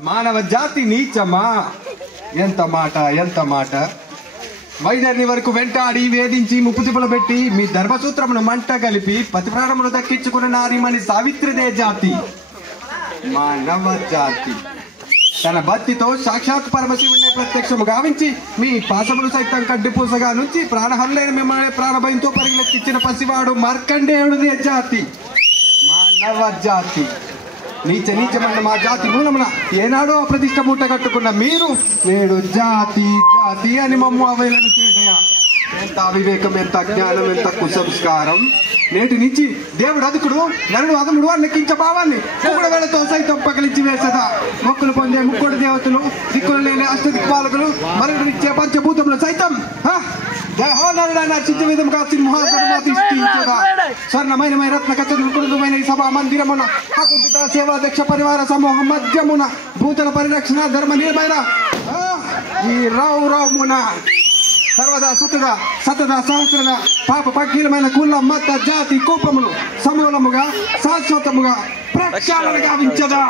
మానవ జాతి నీచమా? ఎంత మాట, ఎంత మాట! వైదర్ని వరకు వెంటాడి వేధించి ముప్పుతిప్పులు పెట్టి మీ ధర్మసూత్రమును మంట కలిపి పతి ప్రాణములు దక్కించుకున్న నారీమణి సావిత్రిదే జాతి. మానవ జాతి తన భక్తితో సాక్షాత్ పరమశివుడిని ప్రత్యక్షము గావించి మీ పాశములు సైతం కడ్డిపూసగా నుంచి ప్రాణహరులైన మిమ్మల్ని ప్రాణభయంతో పరిగెత్తించిన పసివాడు మార్కండేయుడిదే జాతి. మానవ జాతి నీచమైన మా జాతి మూలమున ఏనాడో ప్రతిష్ట మూట కట్టుకున్న మీరు నేడు జాతి జాతి అని మమ్ము అవహేళన చేయటయా? ఎంత అవివేకం, ఎంత అజ్ఞానం, ఎంత కుసంస్కారం! నేటి నుంచి దేవుడు అదుకుడు, నరుడు అదముడు అని లెక్కించ భావాన్ని ముగ్గుడు వేళతో సైతం పకలించి వేసదా. మొక్కులు పొందే ముక్కోటి దేవతలు, దిక్కులు లేని అష్టదిక్పాలకులు, మరణించే పంచభూతములు సైతం విధంగా సింహాసనమధిష్ఠించదా. స్వర్ణమైన రత్న కచమైన ఈ సభా మందిరమున అకుంఠిత సేవాధ్యక్ష పరివార సమూహం మధ్యమున భూతల పరిరక్షణ ధర్మ నిర్భయ ఈ రావుమున సర్వదా సతదా సహస్రద పాప పకీలమైన కుల మత జాతి కూపములు సమూలముగా శాశ్వతముగా ప్రక్షాళన గావించదా.